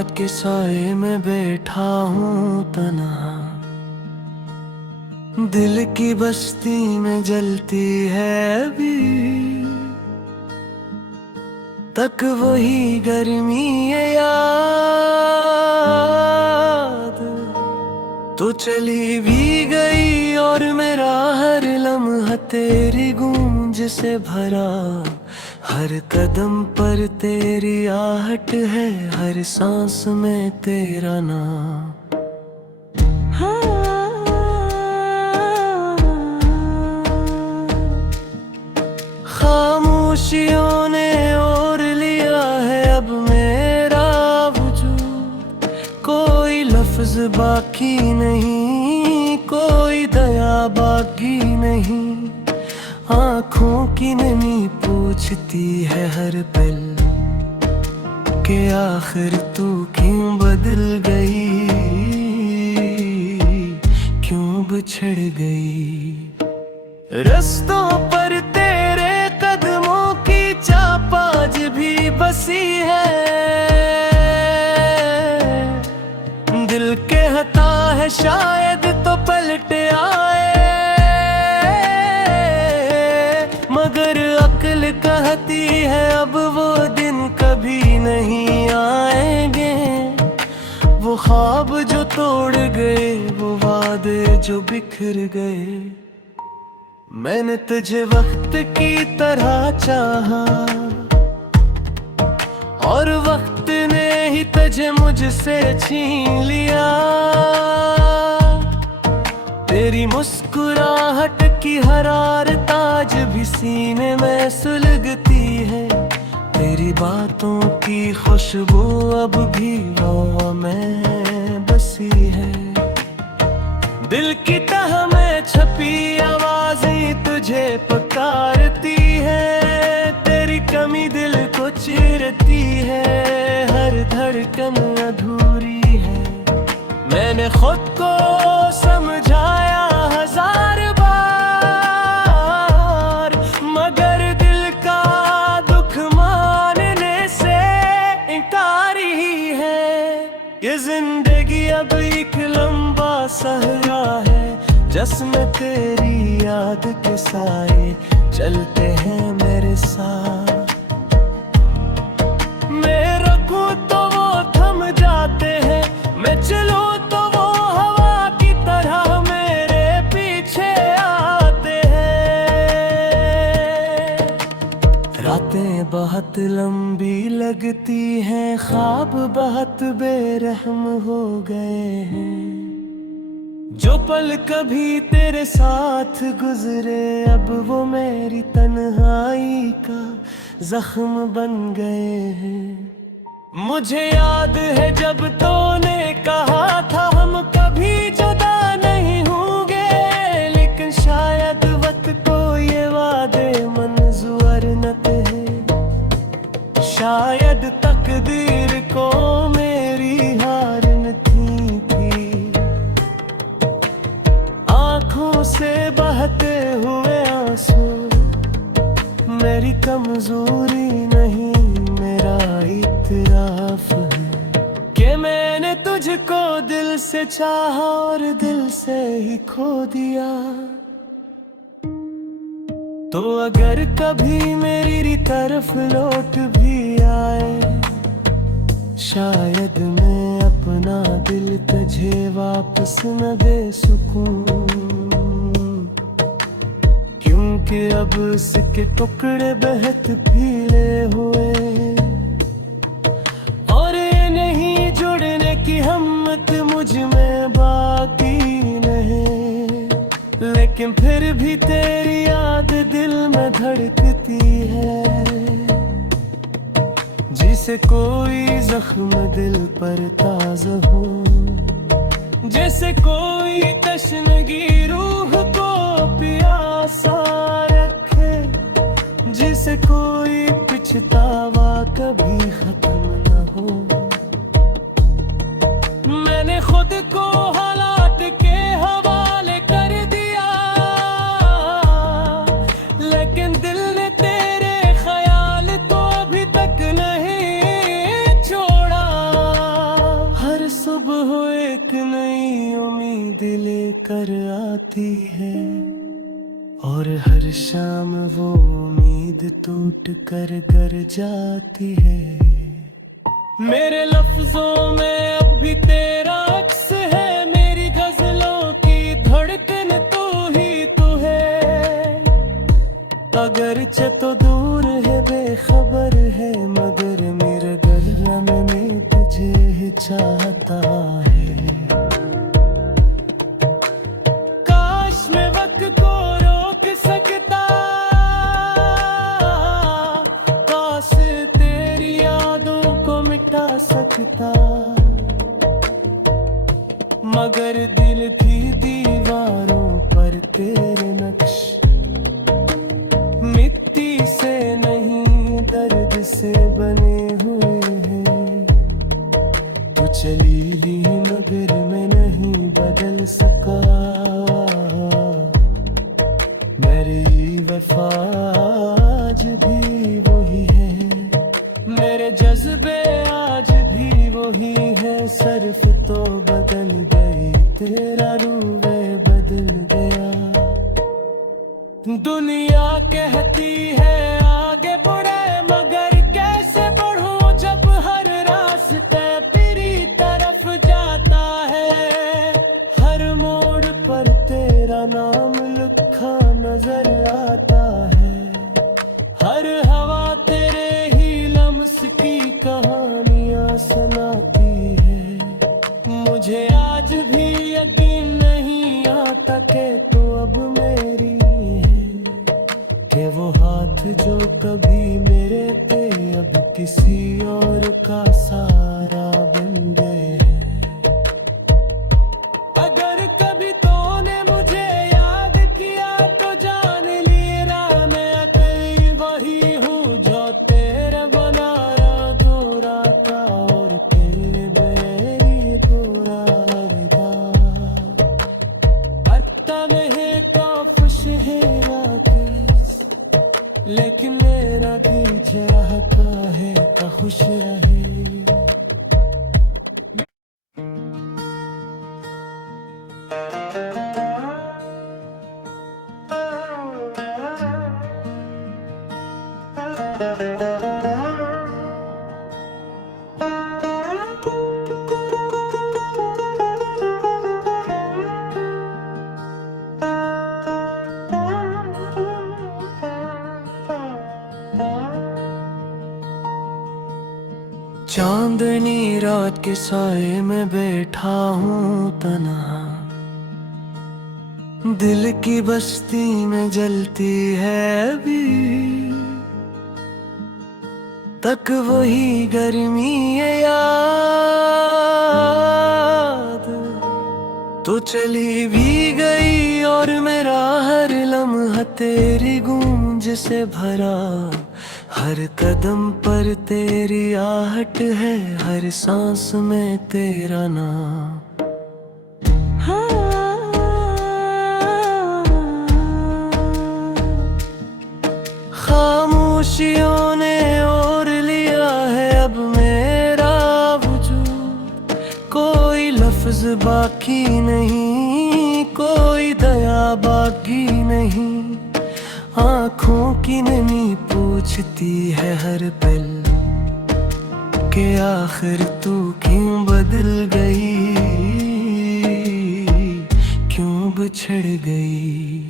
रात के साए में बैठा हूँ तन्हा, दिल की बस्ती में जलती है अभी तक वही गर्मी है याद। तो चली भी गई और मेरा हर लम्हा तेरी गूंज से भरा, हर कदम पर तेरी आहट है, हर सांस में तेरा नाम। खामोशियों ने ओढ़ लिया है अब मेरा वजूद, कोई लफ्ज बाकी नहीं, कोई दया बाकी नहीं। आँखों की नमी पूछती है हर पल के आखिर तू क्यों बदल गई, क्यों बिछड़ गई। रस्तों पर तेरे कदमों की चाप आज भी बसी है, दिल कहता है शायद तो पलट आए, मगर अक्ल कहती है अब वो दिन कभी नहीं आएंगे। वो ख्वाब जो तोड़ गए, वो वादे जो बिखर गए, मैंने तुझे वक्त की तरह चाहा और वक्त ने ही तुझे मुझसे छीन लिया। तेरी मुस्कुराहट की हरारत आज भी सीने में सुलगती है, तेरी बातों की खुशबू अब भी हवा में बसी है। दिल की तह में छपी आवाजें तुझे पुकारती है, तेरी कमी दिल को चीरती है, हर धड़कन अधूरी है। मैंने खुद को समझाया हजार बार, मगर दिल का दुख मानने से इनकार ही है। ये जिंदगी अब एक लंबा सहरा है, जिसमें तेरी याद के साए चलते हैं मेरे साथ। मैं रुकूं तो वो थम जाते हैं, मैं चलूं तो वो हवा की तरह मेरे पीछे आते हैं। रातें बहुत लंबी लगती हैं, ख्वाब बहुत बेरहम हो गए हैं। जो पल कभी तेरे साथ गुजरे, अब वो मेरी तन्हाई का जख्म बन गए हैं। मुझे याद है जब तूने कहा था हम कभी जुदा नहीं होंगे, लेकिन शायद वक्त को ये वादे मंजूर न थे, शायद तकदीर को मेरी हार न थी। आँखों से बहते हुए आंसू मेरी कमजोरी नहीं, मेरा इत्तराफ है कि मैंने तुझको दिल से चाहा और दिल से ही खो दिया। तो अगर कभी मेरी तरफ लौट भी आए, शायद मैं अपना दिल तुझे वापस न दे सकूं, क्योंकि अब उसके टुकड़े बेहद फीले हुए और ये नहीं जुड़ने की हिम्मत मुझ में बाकी नहीं। लेकिन फिर भी तेरी याद दिल में धड़कती है, जिसे कोई जख्म दिल पर ताज़ा हो, जैसे कोई तशनगी रूह को प्यासा रखे, जिसे कोई पछतावा कभी खत्म न हो। मैंने खुद को हालात के हवाले कर दिया, लेकिन दिल ने तेरे ख्याल तो अभी तक नहीं छोड़ा। एक नई उम्मीद लेकर आती है, और हर शाम वो उम्मीद टूट कर गर जाती है। मेरे लफ्जों में अब भी तेरा अक्स है, मेरी गजलों की धड़कन तू ही तू है। अगरचे तो दूर है, बेखबर है, मगर मेरे गला में तुझे ही चाहता है। काश मैं वक्त को रोक सकता, काश तेरी यादों को मिटा सकता, मगर दिल की दीवारों पर तेरे नक्श मिट्टी से नहीं दर्द से बने हुए हैं। तू चली ली मगर मैं नहीं बदल सका, मेरी वफा आज भी वही है, मेरे जज्बे आज भी वही है। सिर्फ तो बदल गई, तेरा रूवे बदल गया। दुनिया कहती है आगे बढ़े, मगर कैसे बढ़ूं जब हर रास्ते तेरी तरफ जाता है। हर मोड़ पर तेरा नाम लिखा नजर आता है, हर हवा तेरे ही लम्स की कहानियां सुनाती है। मुझे आज भी यकीन नहीं आता कि तू अब मेरी है, कि वो हाथ जो कभी मेरे थे अब किसी और का सहारा बन गए हैं। अगर कभी तूने मुझे याद किया तो जान लिया मैं अकेली वही हूँ, जो तेरे बना रहा दूरा का और तेरे मेरी दूरा रहा। अत्ता में काफुश है राकेश, लेकिन मेरा दिल चाहता है कि खुश रहे। चांदनी रात के साए में बैठा हूँ तन्हा, दिल की बस्ती में जलती है अभी तक वही गर्मी है याद। तो चली भी गई और मेरा हर लम्हा तेरी गूंज से भरा, हर कदम पर तेरी आहट है, हर सांस में तेरा नाम। खामोशियों ने ओढ़ लिया है अब मेरा वजूद, कोई लफ्ज बाकी नहीं, कोई दया बाकी नहीं। आँखों की नमी पूछती है हर पल कि आखिर तू क्यों बदल गई, क्यों बिछड़ गई।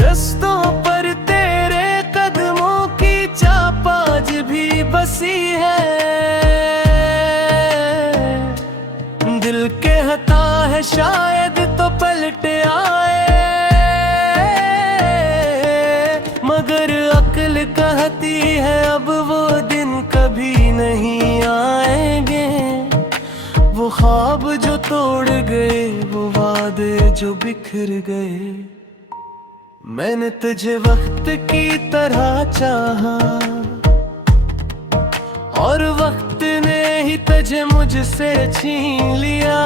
रस्तों पर तेरे कदमों की चाप आज भी बसी है, दिल कहता है शायद तो पलट आए, मगर अक्ल कहती है अब वो दिन कभी नहीं आएंगे। वो ख्वाब जो तोड़ गए, वो वादे जो बिखर गए, मैंने तुझे वक्त की तरह चाहा और वक्त ने ही तुझे मुझसे छीन लिया।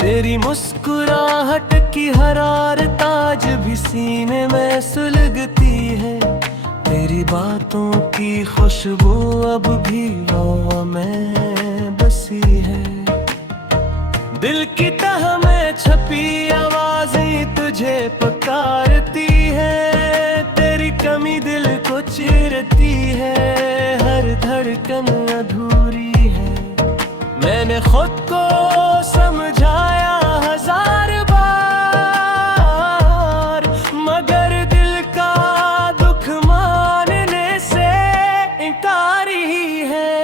तेरी मुस्कुराहट की हरारत आज भी सीने में सुलगती है, तेरी बातों की खुशबू अब भी हवा में बसी है। मैंने खुद को समझाया 1000 बार, मगर दिल का दुख मानने से इनकार ही है।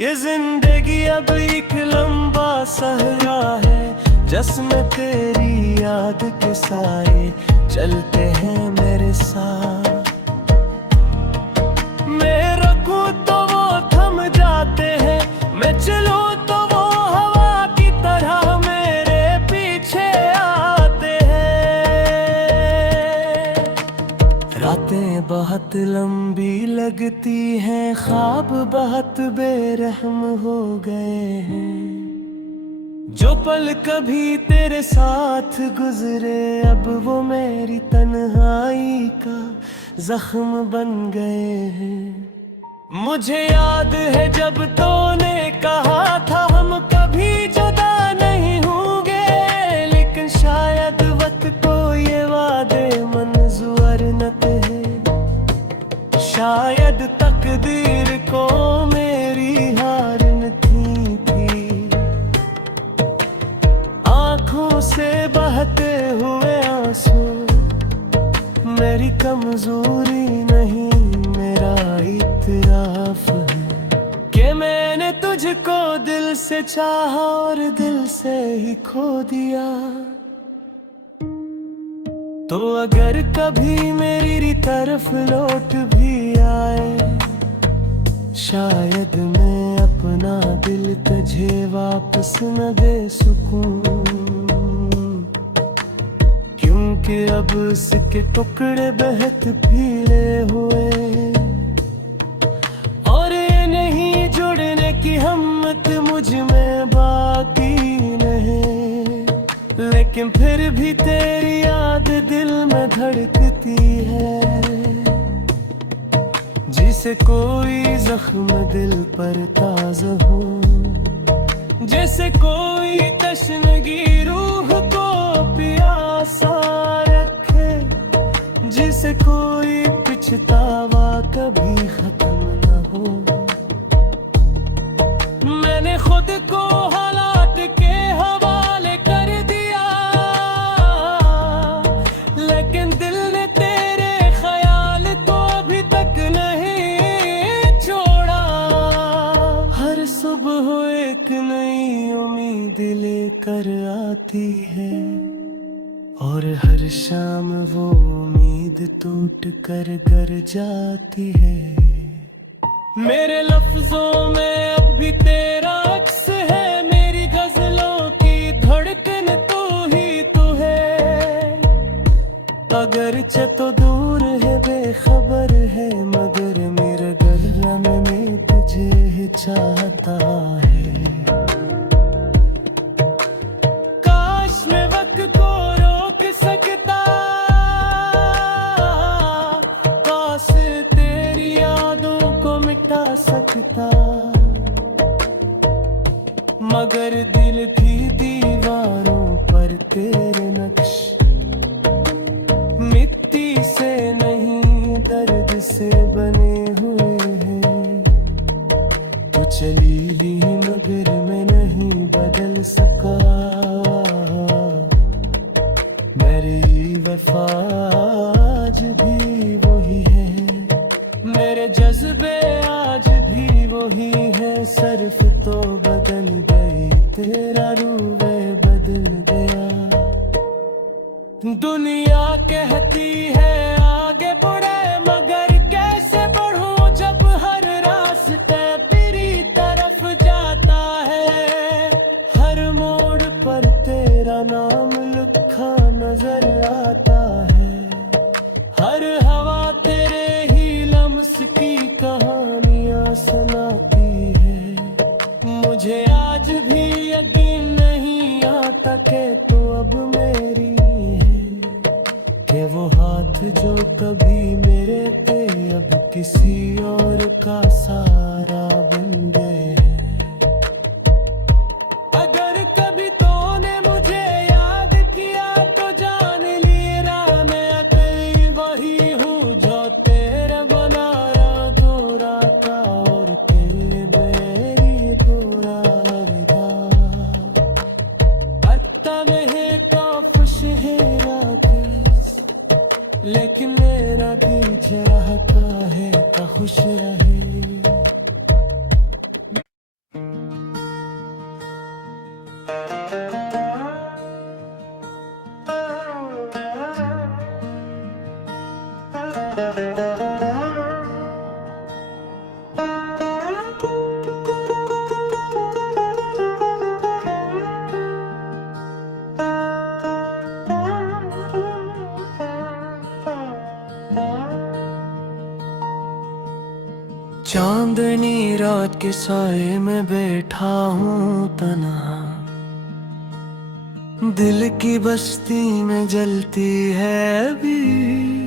ये जिंदगी अब एक लंबा सहरा है, जिसमें तेरी याद के साए चलते हैं मेरे साथ। मैं रुकूं तो वो थम जाते हैं, मैं चलूं तो वो हवा की तरह मेरे पीछे आते हैं। रातें बहुत लंबी लगती हैं, ख्वाब बहुत बेरहम हो गए हैं। जो पल कभी तेरे साथ गुजरे, अब वो मेरी तन्हाई का जख्म बन गए हैं। मुझे याद है जब तूने कहा था हम कभी जुदा नहीं होंगे, लेकिन शायद वक्त को ये वादे मंजूर न थे। शायद तकदीर को मेरी हार न थी। आंखों से बहते हुए आंसू मेरी कमजोरी नहीं, मेरा इत्तराफ है कि मैंने तुझको दिल से चाहा और दिल से ही खो दिया। तो अगर कभी मेरी तरफ लौट भी आए, शायद मैं अपना दिल तुझे वापस न दे सकूं, क्योंकि अब उसके टुकड़े बहुत पीले हुए और ये नहीं जुड़ने की हिम्मत मुझ में बाकी नहीं। लेकिन फिर भी तेरी याद दिल में धड़कती है, जिसे कोई जख्म दिल पर ताज़ा हो, जैसे कोई तशनगी रूह को प्यासा रखे, जिसे कोई पछतावा कभी खत्म न हो। मैंने खुद को हालात के हवाले कर दिया, लेकिन दिल ने तेरे ख्याल को अभी तक नहीं छोड़ा। हर सुबह एक नई उम्मीद लेकर आती है, और हर शाम वो उम्मीद टूट कर घर जाती है। मेरे लफ्जों में अब भी तेरा अक्स है, मेरी गजलों की धड़कन तू ही तू है। अगरचे तो दूर है, बेखबर है, मगर मेरे गले में मैं तुझे ही चाहता है। काश मैं वक्त को रोक सकता, काश तेरी यादों को मिटा सकता, मगर दिल की दीवारों पर तेरे नक्श मिट्टी से नहीं दर्द से बने हुए हैं। तू चली ली मगर मैं नहीं बदल सका, मेरी वफा आज भी वही है, मेरे जज्बे आज भी वही है। सिर्फ तो बदल गई, तेरा रूवे बदल गया। दुनिया कहती है आगे बढ़े, मगर कैसे बढ़ूं जब हर रास्ते तेरी तरफ जाता है। हर मोड़ पर तेरा नाम लिखा नजर आता है, हर हवा तेरे ही लम्स की कहानियां सुनाती है। मुझे आज भी यकीन नहीं आता कि तू अब मेरी है, कि वो हाथ जो कभी मेरे थे अब किसी और का सहारा बन गए हैं। अगर कभी तूने मुझे याद किया तो जान लिया मैं अकेली वही हूँ, जो तेरे बनाया दो राता और तेरे बेरी दो रात। चांदनी रात के साए में बैठा हूँ तन्हा, दिल की बस्ती में जलती है अभी